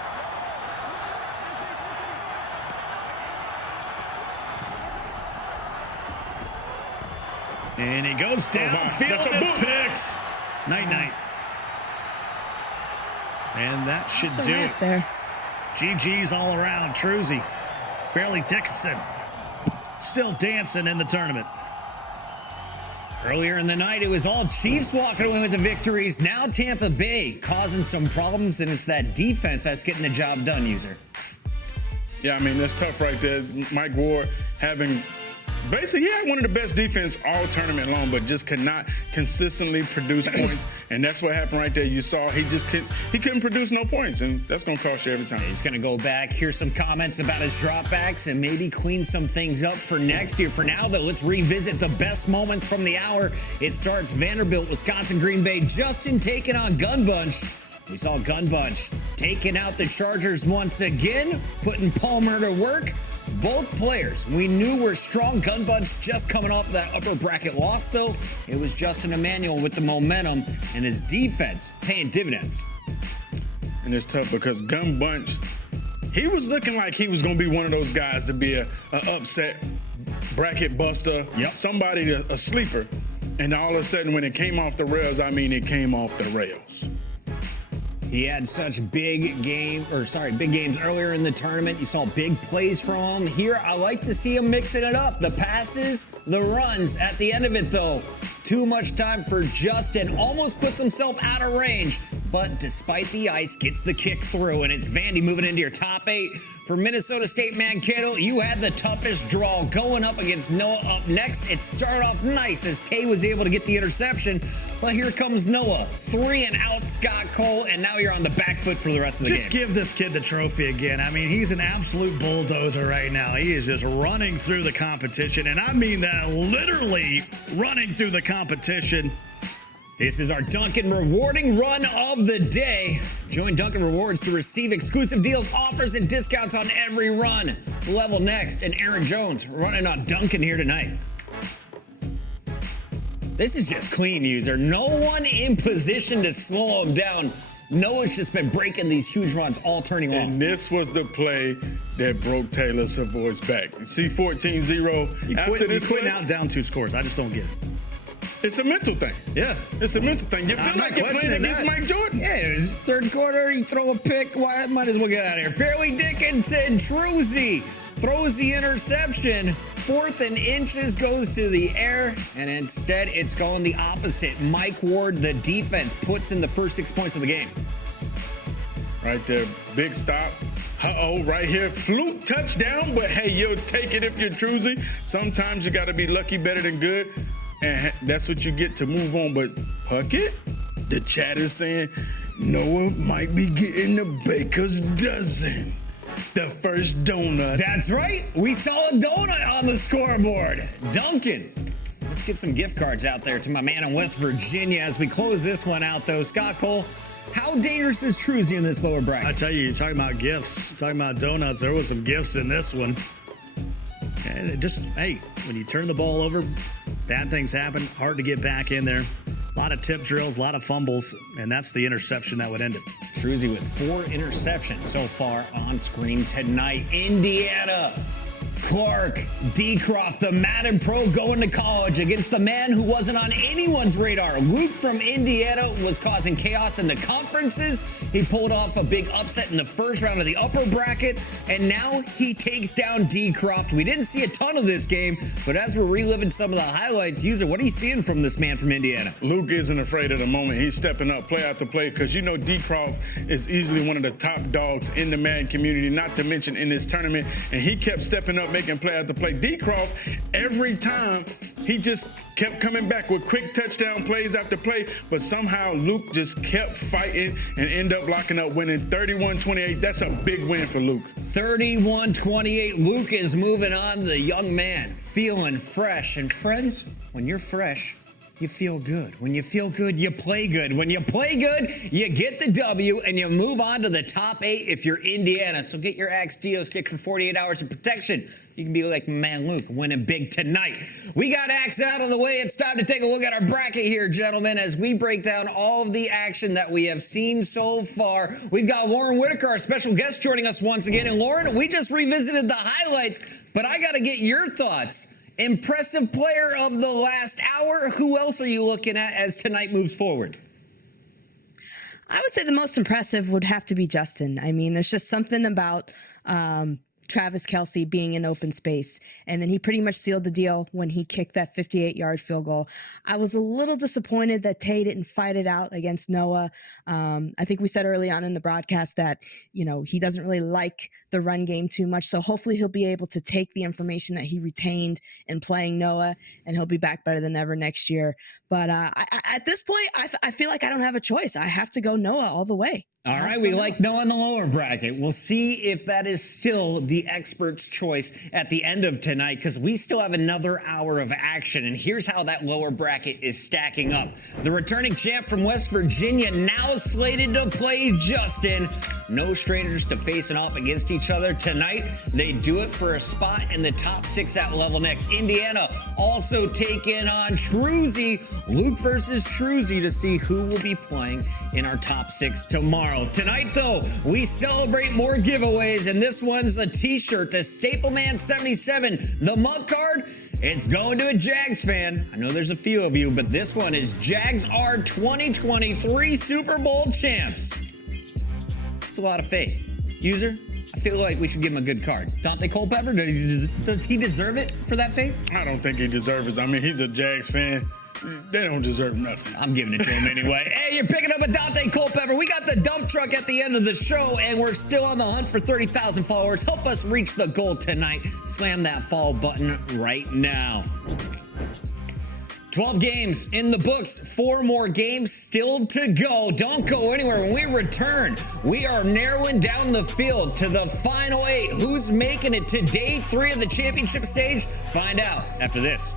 And he goes downfield and is picked. Night-night. And that should That's a do wrap it. there. GG's all around. Truzy, Fairleigh Dickinson, still dancing in the tournament. Earlier in the night, it was all Chiefs walking away with the victories. Now Tampa Bay causing some problems, and it's that defense that's getting the job done, user. Yeah, I mean, that's tough right there. Mike Ward having basically, he had one of the best defense all tournament long, but just could not consistently produce points. And that's what happened right there. You saw he couldn't produce no points, and that's going to cost you every time. He's going to go back, hear some comments about his dropbacks, and maybe clean some things up for next year. For now, though, let's revisit the best moments from the hour. It starts Vanderbilt, Wisconsin, Green Bay. Justin taking on Gun Bunch. We saw Gun Bunch taking out the Chargers once again, putting Palmer to work. Both players we knew were strong. Gun Bunch just coming off that upper bracket loss, though. It was Justin Emmanuel with the momentum and his defense paying dividends. And it's tough because Gun Bunch, he was looking like he was going to be one of those guys to be a upset bracket buster, somebody, a sleeper. And all of a sudden, when it came off the rails, I mean, it came off the rails. He had such big games earlier in the tournament. You saw big plays from him. Here, I like to see him mixing it up. The passes, the runs. At the end of it, though, too much time for Justin. Almost puts himself out of range. But despite the ice, gets the kick through. And it's Vandy moving into your top 8. For Minnesota State Mankato, you had the toughest draw going up against Noah up next. It started off nice as Tay was able to get the interception. But here comes Noah. 3 and out, Scott Cole, and now you're on the back foot for the rest of the game. Just give this kid the trophy again. I mean, he's an absolute bulldozer right now. He is just running through the competition, and I mean that literally running through the competition. This is our Dunkin' Rewarding Run of the day. Join Dunkin' Rewards to receive exclusive deals, offers, and discounts on every run. LevelNext and Aaron Jones running on Dunkin' here tonight. This is just clean, user. No one in position to slow him down. Noah's just been breaking these huge runs all turning long. And this was the play that broke Taylor Savoy's back. You see 14-0. You quit out down 2 scores. I just don't get it. It's a mental thing. Yeah. It's a mental thing. You feel like you're playing against Mike Jordan. Yeah, it was third quarter, you throw a pick, why might as well get out of here. Fairleigh Dickinson, Truzy throws the interception. 4th and inches goes to the air, and instead it's going the opposite. Mike Ward, the defense, puts in the first 6 points of the game. Right there, big stop. Uh-oh, right here, fluke touchdown, but hey, you'll take it if you're Truzy. Sometimes you got to be lucky better than good. And that's what you get to move on. But Puckett, the chat is saying Noah might be getting the baker's dozen. The first donut. That's right. We saw a donut on the scoreboard. Duncan. Let's get some gift cards out there to my man in West Virginia as we close this one out, though. Scott Cole, how dangerous is Truzy in this lower bracket? I tell you, you're talking about gifts, talking about donuts. There was some gifts in this one. And it just, hey, when you turn the ball over, bad things happen. Hard to get back in there. A lot of tip drills, a lot of fumbles, and that's the interception that would end it. Truzy with 4 interceptions so far on screen tonight. Indiana, Clarke, Decroft, the Madden pro going to college against the man who wasn't on anyone's radar. Luke from Indiana was causing chaos in the conferences. He pulled off a big upset in the first round of the upper bracket, and now he takes down Decroft. We didn't see a ton of this game, but as we're reliving some of the highlights, user, what are you seeing from this man from Indiana? Luke isn't afraid of the moment. He's stepping up play after play because you know Decroft is easily one of the top dogs in the Madden community, not to mention in this tournament, and he kept stepping up, making play after play. Decroft, every time, he just kept coming back with quick touchdown plays after play, but somehow Luke just kept fighting and ended up locking up, winning 31-28. That's a big win for Luke. 31-28. Luke is moving on. The young man feeling fresh. And friends, when you're fresh, you feel good. When you feel good, you play good. When you play good, you get the W and you move on to the top 8 if you're Indiana. So get your Axe Dio stick for 48 hours of protection. You can be like man Luke, winning big tonight. We got Axe out of the way. It's time to take a look at our bracket here, gentlemen, as we break down all of the action that we have seen so far. We've got Lauren Whitaker, our special guest, joining us once again. And Lauren, we just revisited the highlights, but I got to get your thoughts. Impressive player of the last hour. Who else are you looking at as tonight moves forward? I would say the most impressive would have to be Justin. I mean, there's just something about Travis Kelce being in open space. And then he pretty much sealed the deal when he kicked that 58-yard field goal. I was a little disappointed that Tay didn't fight it out against Noah. I think we said early on in the broadcast that, you know, he doesn't really like the run game too much. So hopefully he'll be able to take the information that he retained in playing Noah, and he'll be back better than ever next year. But at this point, I feel like I don't have a choice. I have to go Noah all the way. All right, we like Noah in the lower bracket. We'll see if that is still the expert's choice at the end of tonight, because we still have another hour of action. And here's how that lower bracket is stacking up. The returning champ from West Virginia now slated to play Justin. No strangers to facing off against each other tonight. They do it for a spot in the top 6 at LevelNext. Indiana also taking on Truzy. Luke versus Truzy to see who will be playing in our top 6 tomorrow. Tonight, though, we celebrate more giveaways, and this one's a t-shirt to Stapleman 77. The mug card, it's going to a Jags fan. I know there's a few of you, but this one is Jags are 2023 Super Bowl champs. It's a lot of faith. User, I feel like we should give him a good card. Dante Culpepper, does he deserve it for that faith? I don't think he deserves it. I mean, he's a Jags fan. They don't deserve nothing. I'm giving it to him anyway. Hey, you're picking up a Dante Culpepper. We got the dump truck at the end of the show, and we're still on the hunt for 30,000 followers. Help us reach the goal tonight. Slam that follow button right now. 12 games in the books, 4 more games still to go. Don't go anywhere. When we return, we are narrowing down the field to the final 8. Who's making it to day 3 of the championship stage? Find out after this.